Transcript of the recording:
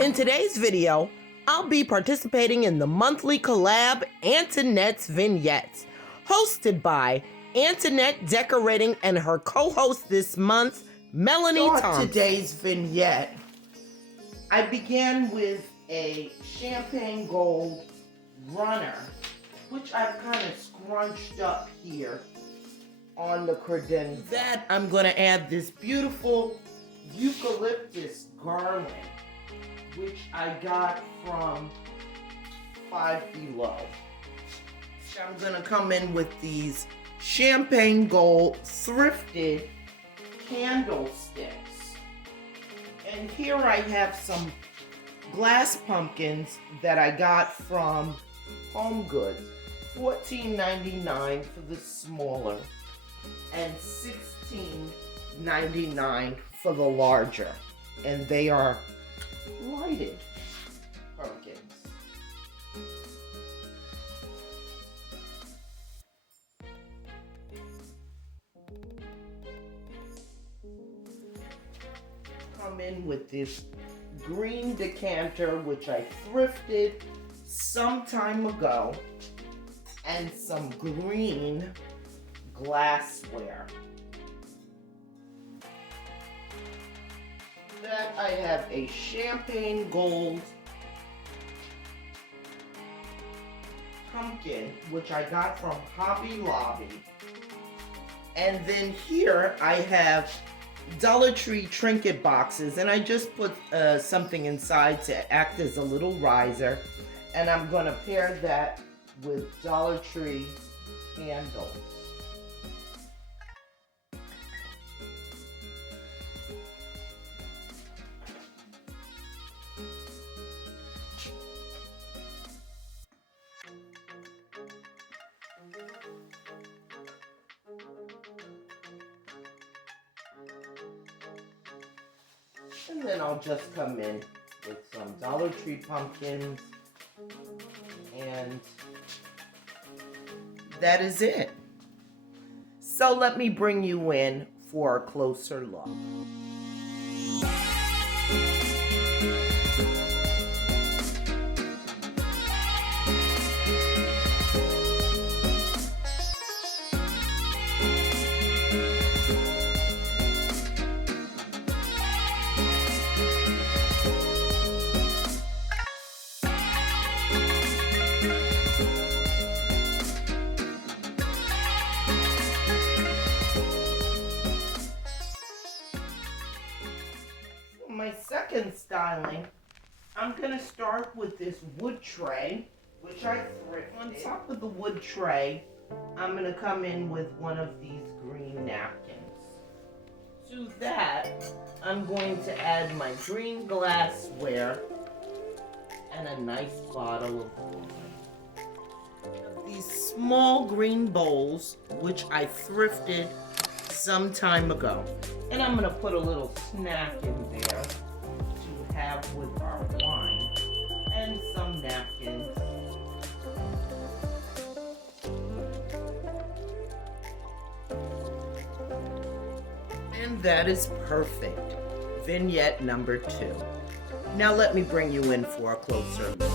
In today's video, I'll be participating in the monthly collab Antonette's Vignettes, hosted by Antonette Decorating and her co-host this month, Melanie Thompson. Today's vignette, I began with a champagne gold runner, which I've kind of scrunched up here on the credenza. That I'm going to add this beautiful eucalyptus garland, which I got from Five Below. I'm going to come in with these champagne gold thrifted candlesticks. And here I have some glass pumpkins that I got from Home Goods. $14.99 for the smaller and $16.99 for the larger. And they are lighted pumpkins. Come in with this green decanter, which I thrifted some time ago, and some green glassware. That I have a champagne gold pumpkin, which I got from Hobby Lobby. And then here I have Dollar Tree trinket boxes, and I just put something inside to act as a little riser, and I'm going to pair that with Dollar Tree candles. And then I'll just come in with some Dollar Tree pumpkins, and that is it. So let me bring you in for a closer look. My second styling, I'm going to start with this wood tray, which I thrifted. On top of the wood tray, I'm going to come in with one of these green napkins. To that, I'm going to add my green glassware and a nice bottle of wine. These small green bowls, which I thrifted some time ago. And I'm going to put a little snack in there to have with our wine and some napkins. And that is perfect. Vignette number 2. Now let me bring you in for a closer look.